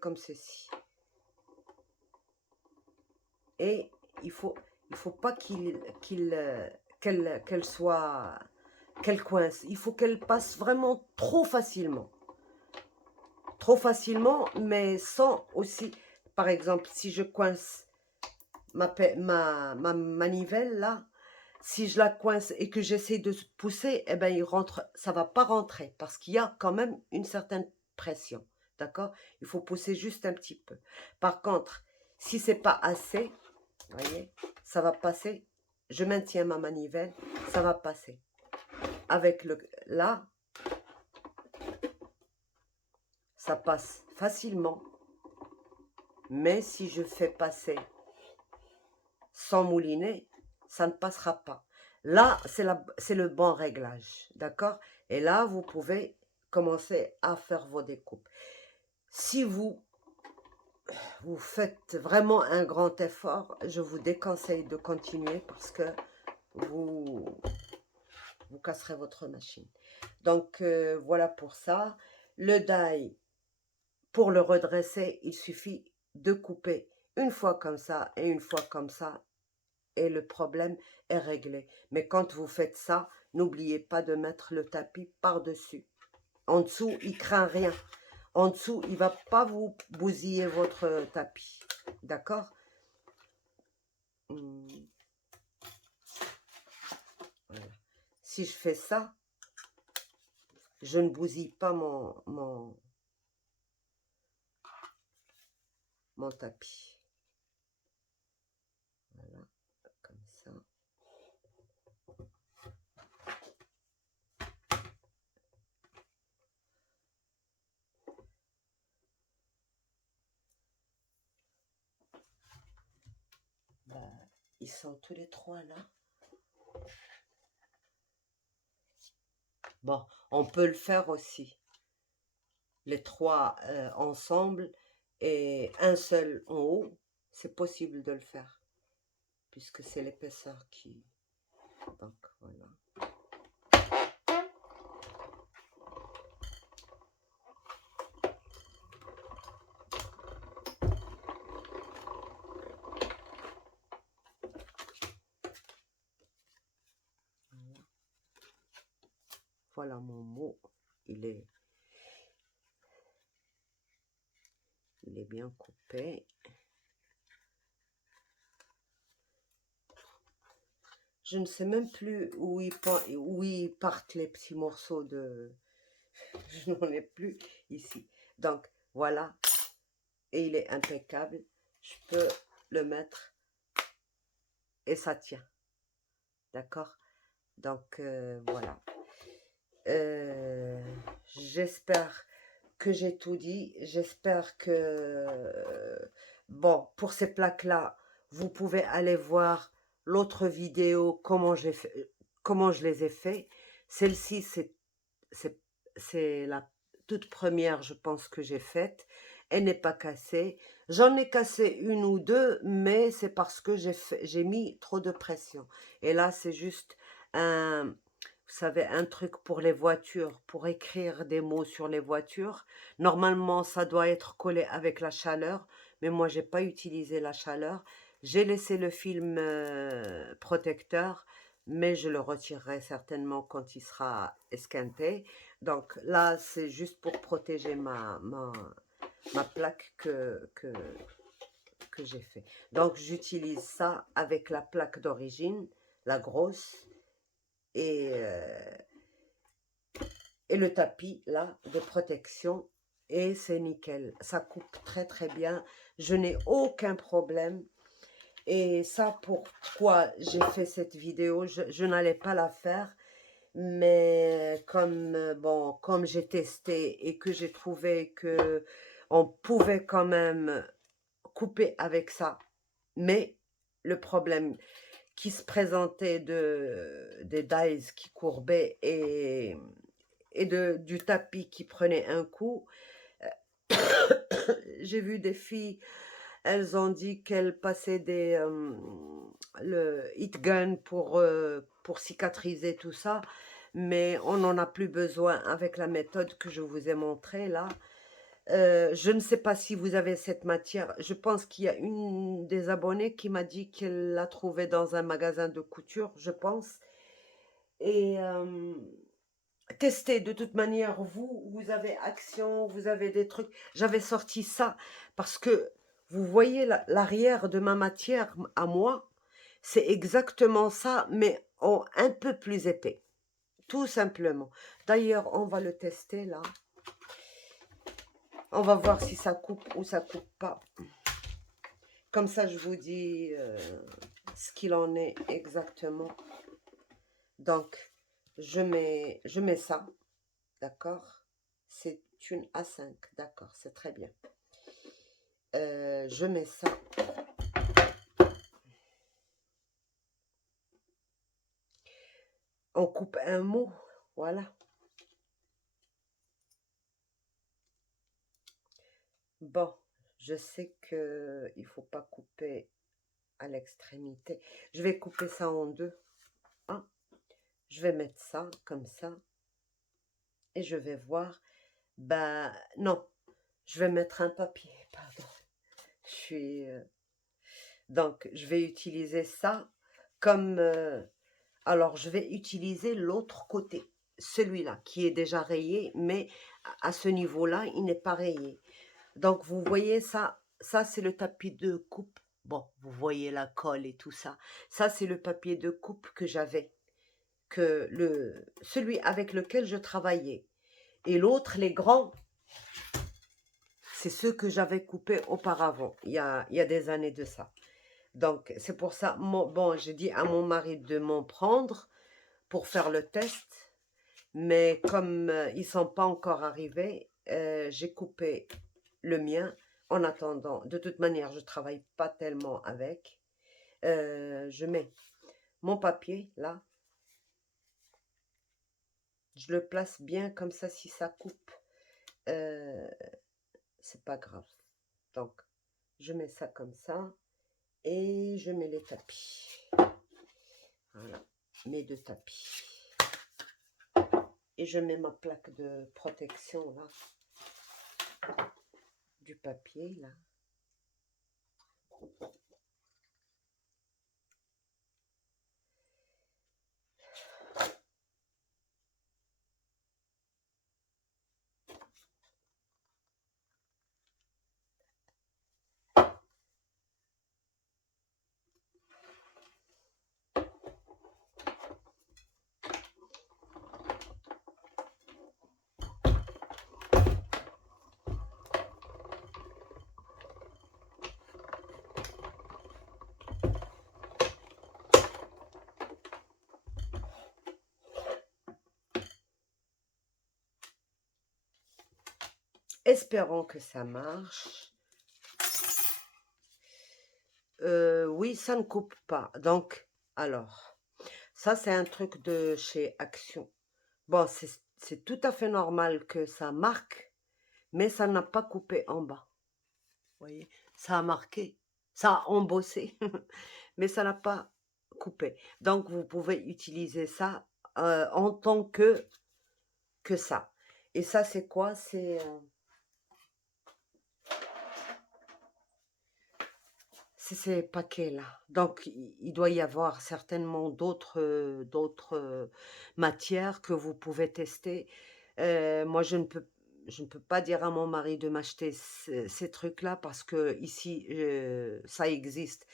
comme ceci. et il faut, il faut pas qu'elle soit, qu'elle coince. Il faut qu'elle passe vraiment trop facilement. Trop facilement, mais sans aussi, par exemple, si je coince ma manivelle là, si je la coince et que j'essaie de pousser, eh ben il rentre, ça va pas rentrer parce qu'il y a quand même une certaine pression, d'accord? Il faut pousser juste un petit peu. Par contre, si c'est pas assez, vous voyez, ça va passer. Je maintiens ma manivelle, ça va passer. Avec le là, ça passe facilement, mais si je fais passer sans mouliner, ça ne passera pas. Là, c'est le bon réglage, d'accord? Et là, vous pouvez commencer à faire vos découpes. Si vous faites vraiment un grand effort, je vous déconseille de continuer parce que vous, vous casserez votre machine. Donc, voilà pour ça. Le die, pour le redresser, il suffit de couper une fois comme ça et une fois comme ça et le problème est réglé. Mais quand vous faites ça, n'oubliez pas de mettre le tapis par-dessus. En dessous, il craint rien. En dessous, il ne va pas vous bousiller votre tapis. D'accord? Voilà. Si je fais ça, je ne bousille pas mon tapis. Voilà, comme ça. Ils sont tous les trois là. Bon, on peut le faire aussi. Les trois ensemble et un seul en haut, c'est possible de le faire. Puisque c'est l'épaisseur qui... Donc, voilà. Voilà mon mot, il est bien coupé. Je ne sais même plus où ils partent les petits morceaux de... Je n'en ai plus ici. Donc voilà, et il est impeccable. Je peux le mettre et ça tient. D'accord? Donc voilà. J'espère que j'ai tout dit. J'espère que, bon, pour ces plaques-là, vous pouvez aller voir l'autre vidéo, comment je les ai fait. Celle-ci, c'est la toute première, je pense, que j'ai faite. Elle n'est pas cassée. J'en ai cassé une ou deux, mais c'est parce que j'ai mis trop de pression. Et là, c'est juste un... Vous savez, un truc pour les voitures, pour écrire des mots sur les voitures. Normalement, ça doit être collé avec la chaleur, mais moi, j'ai pas utilisé la chaleur. J'ai laissé le film protecteur, mais je le retirerai certainement quand il sera esquinté. Donc là, c'est juste pour protéger ma plaque que j'ai fait. Donc, j'utilise ça avec la plaque d'origine, la grosse, et le tapis là de protection, et c'est nickel, ça coupe très très bien, je n'ai aucun problème. Et ça, pourquoi j'ai fait cette vidéo, je n'allais pas la faire, mais comme bon, comme j'ai testé et que j'ai trouvé que on pouvait quand même couper avec ça, mais le problème qui se présentait des dies qui courbaient et du tapis qui prenait un coup. J'ai vu des filles, elles ont dit qu'elles passaient le heat gun pour cicatriser tout ça, mais on n'en a plus besoin avec la méthode que je vous ai montrée là. Je ne sais pas si vous avez cette matière. Je pense qu'il y a une des abonnées qui m'a dit qu'elle l'a trouvée dans un magasin de couture, je pense. Et testez de toute manière, vous avez Action, vous avez des trucs. J'avais sorti ça parce que vous voyez l'arrière de ma matière à moi, c'est exactement ça, mais en un peu plus épais, tout simplement. D'ailleurs, on va le tester là. On va voir si ça coupe ou ça coupe pas. Comme ça, je vous dis ce qu'il en est exactement. Donc, je mets ça, d'accord? C'est une A5, d'accord, c'est très bien. Je mets ça. On coupe un mot, voilà. Bon, je sais que il faut pas couper à l'extrémité. Je vais couper ça en deux. Hein. Je vais mettre ça comme ça. Et je vais voir. Ben, non, je vais mettre un papier, pardon. Je suis... donc, je vais utiliser ça comme... alors, je vais utiliser l'autre côté. Celui-là, qui est déjà rayé, mais à ce niveau-là, il n'est pas rayé. Donc, vous voyez ça, ça c'est le tapis de coupe. Bon, vous voyez la colle et tout ça. Ça, c'est le papier de coupe que j'avais, celui avec lequel je travaillais. Et l'autre, les grands, c'est ceux que j'avais coupés auparavant, il y a des années de ça. Donc, c'est pour ça, bon, j'ai dit à mon mari de m'en prendre pour faire le test. Mais comme ils ne sont pas encore arrivés, j'ai coupé le mien en attendant. De toute manière, je ne travaille pas tellement avec. Je mets mon papier là. Je le place bien comme ça. Si ça coupe, c'est pas grave. Donc, je mets ça comme ça. Et je mets les tapis. Voilà, mes deux tapis. Et je mets ma plaque de protection là. Du papier là. Espérons que ça marche. Oui, ça ne coupe pas. Donc, alors, ça c'est un truc de chez Action. Bon, c'est tout à fait normal que ça marque, mais ça n'a pas coupé en bas. Vous voyez, ça a marqué, ça a embossé, mais ça n'a pas coupé. Donc, vous pouvez utiliser ça en tant que ça. Et ça, c'est quoi? C'est ces paquets-là. Donc, il doit y avoir certainement d'autres matières que vous pouvez tester. Moi, je ne peux pas dire à mon mari de m'acheter ces trucs-là parce que ici, ça existe.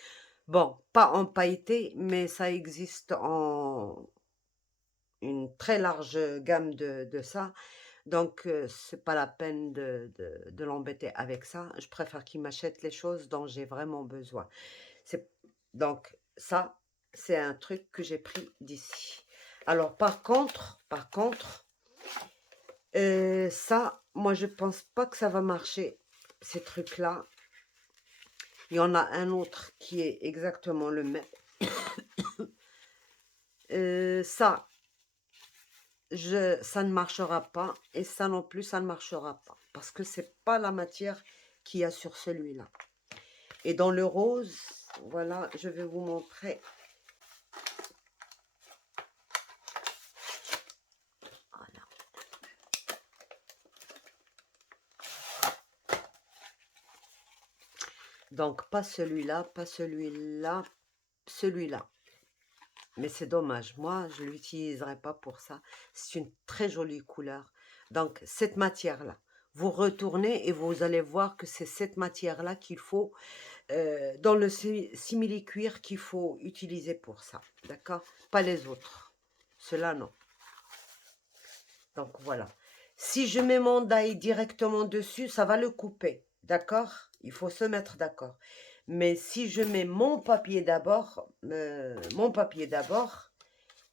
Bon, pas en pailleté, mais ça existe en une très large gamme de ça. Donc, c'est pas la peine de l'embêter avec ça. Je préfère qu'il m'achète les choses dont j'ai vraiment besoin. Donc, ça, c'est un truc que j'ai pris d'ici. Alors, par contre, ça, moi, je pense pas que ça va marcher, ces trucs-là. Il y en a un autre qui est exactement le même. Ça, ça ne marchera pas. Et ça non plus, ça ne marchera pas. Parce que c'est pas la matière qu'il y a sur celui-là. Et dans le rose, voilà, je vais vous montrer. Voilà. Donc, pas celui-là, pas celui-là, celui-là. Mais c'est dommage, moi, je ne l'utiliserai pas pour ça. C'est une très jolie couleur. Donc, cette matière-là, vous retournez et vous allez voir que c'est cette matière-là qu'il faut, dans le simili-cuir qu'il faut utiliser pour ça. D'accord? Pas les autres. Ceux-là, non. Donc, voilà. Si je mets mon die directement dessus, ça va le couper. D'accord? Il faut se mettre d'accord. Mais si je mets mon papier d'abord,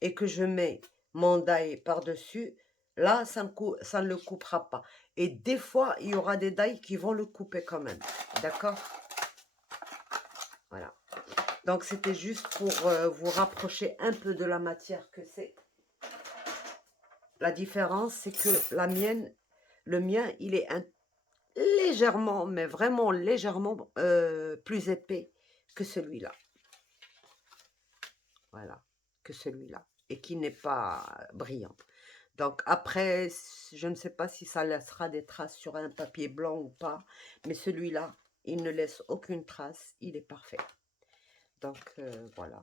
et que je mets mon die par-dessus, là, ça ne le coupera pas. Et des fois, il y aura des die qui vont le couper quand même. D'accord? Voilà. Donc, c'était juste pour vous rapprocher un peu de la matière que c'est. La différence, c'est que le mien, il est légèrement, mais vraiment légèrement plus épais que celui-là. Voilà, que celui-là. Et qui n'est pas brillant. Donc après, je ne sais pas si ça laissera des traces sur un papier blanc ou pas. Mais celui-là, il ne laisse aucune trace. Il est parfait. Donc voilà.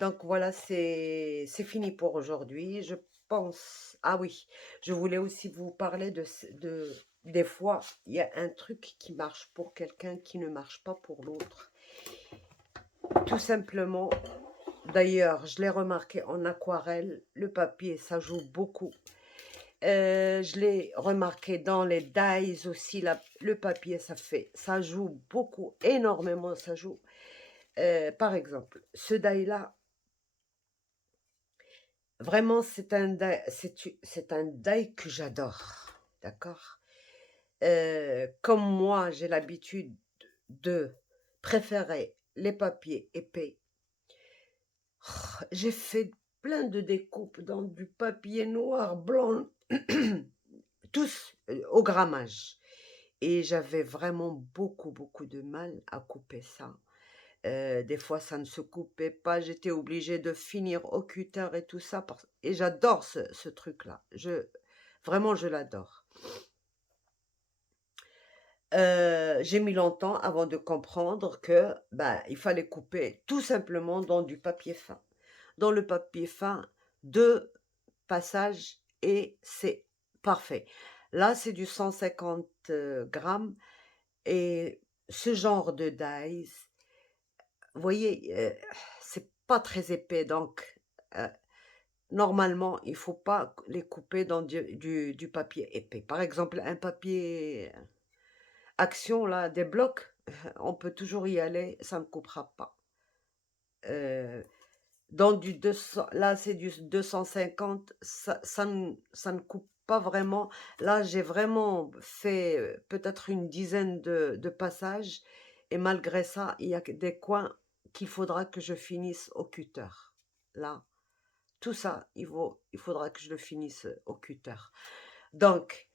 Donc voilà, c'est fini pour aujourd'hui. Je pense... Ah oui, je voulais aussi vous parler des fois, il y a un truc qui marche pour quelqu'un qui ne marche pas pour l'autre. Tout simplement, d'ailleurs, je l'ai remarqué en aquarelle, le papier, ça joue beaucoup. Je l'ai remarqué dans les dies aussi, le papier, ça joue beaucoup, énormément, ça joue. Par exemple, ce die-là, vraiment, c'est un die que j'adore, d'accord? Comme moi, j'ai l'habitude de préférer les papiers épais, j'ai fait plein de découpes dans du papier noir, blanc, tous au grammage. Et j'avais vraiment beaucoup de mal à couper ça. Des fois, ça ne se coupait pas. J'étais obligée de finir au cutter et tout ça. Et j'adore ce truc-là. Vraiment, je l'adore. J'ai mis longtemps avant de comprendre que il fallait couper tout simplement dans du papier fin. Dans le papier fin, 2 passages et c'est parfait. Là, c'est du 150 grammes et ce genre de dies, vous voyez, c'est pas très épais, donc normalement, il faut pas les couper dans du papier épais. Par exemple, un papier action, là, des blocs, on peut toujours y aller, ça ne coupera pas. Dans du 200, là, c'est du 250, ça ne coupe pas vraiment. Là, j'ai vraiment fait peut-être une dizaine de passages et malgré ça, il y a des coins qu'il faudra que je finisse au cutter. Là, tout ça, il faudra que je le finisse au cutter. Donc,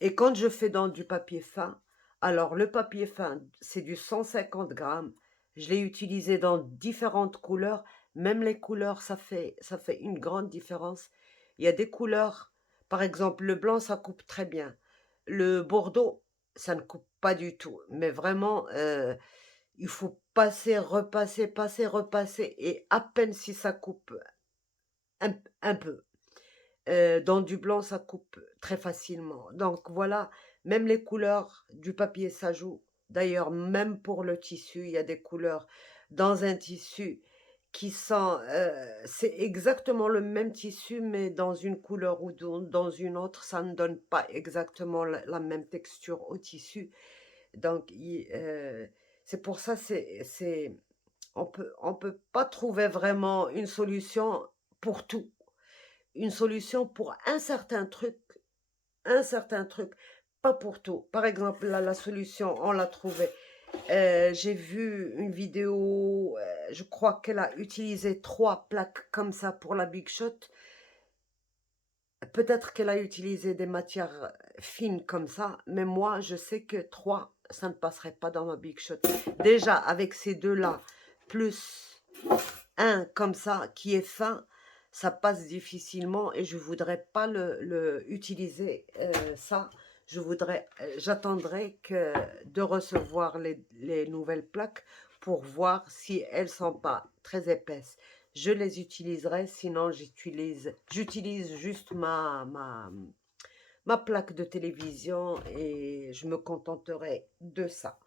et quand je fais dans du papier fin, alors le papier fin, c'est du 150 grammes. Je l'ai utilisé dans différentes couleurs. Même les couleurs, ça fait une grande différence. Il y a des couleurs, par exemple, le blanc, ça coupe très bien. Le bordeaux, ça ne coupe pas du tout. Mais vraiment, il faut passer, repasser, passer, repasser. Et à peine si ça coupe un peu. Dans du blanc, ça coupe très facilement. Donc voilà, même les couleurs du papier, ça joue. D'ailleurs, même pour le tissu, il y a des couleurs dans un tissu qui sont... c'est exactement le même tissu, mais dans une couleur ou dans une autre, ça ne donne pas exactement la même texture au tissu. Donc, c'est pour ça, on peut pas trouver vraiment une solution pour tout. Une solution pour un certain truc, pas pour tout. Par exemple, là, la solution, on l'a trouvée. J'ai vu une vidéo, je crois qu'elle a utilisé 3 plaques comme ça pour la Big Shot. Peut-être qu'elle a utilisé des matières fines comme ça, mais moi, je sais que 3, ça ne passerait pas dans ma Big Shot. Déjà, avec ces deux-là, plus un comme ça, qui est fin, ça passe difficilement et je voudrais pas utiliser ça. j'attendrai que de recevoir les nouvelles plaques pour voir si elles sont pas très épaisses. Je les utiliserai, sinon j'utilise juste ma plaque de télévision et je me contenterai de ça.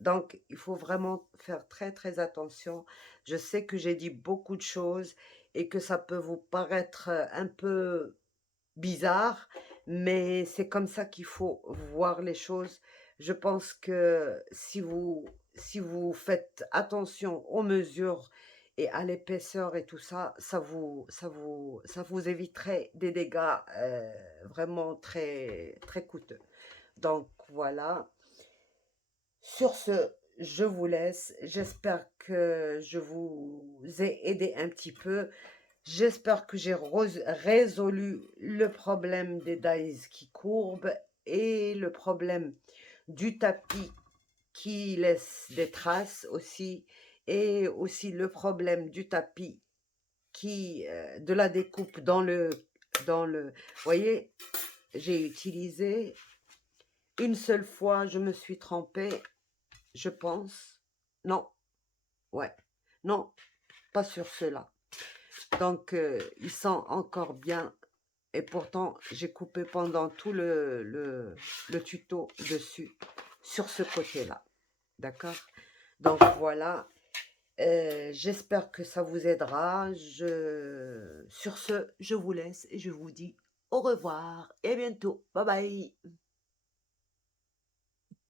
Donc, il faut vraiment faire très très attention. Je sais que j'ai dit beaucoup de choses et que ça peut vous paraître un peu bizarre, mais c'est comme ça qu'il faut voir les choses. Je pense que si vous faites attention aux mesures et à l'épaisseur et tout ça, ça vous éviterait des dégâts vraiment très, très coûteux. Donc voilà. Sur ce, je vous laisse. J'espère que je vous ai aidé un petit peu. J'espère que j'ai résolu le problème des dies qui courbent et le problème du tapis qui laisse des traces aussi, et aussi le problème du tapis de la découpe vous voyez, j'ai utilisé une seule fois, je me suis trompée, je pense. Non, ouais, non, pas sur cela. Donc, ils sont encore bien. Et pourtant, j'ai coupé pendant tout le tuto dessus, sur ce côté-là. D'accord? Donc, voilà. J'espère que ça vous aidera. Sur ce, je vous laisse et je vous dis au revoir et à bientôt. Bye bye.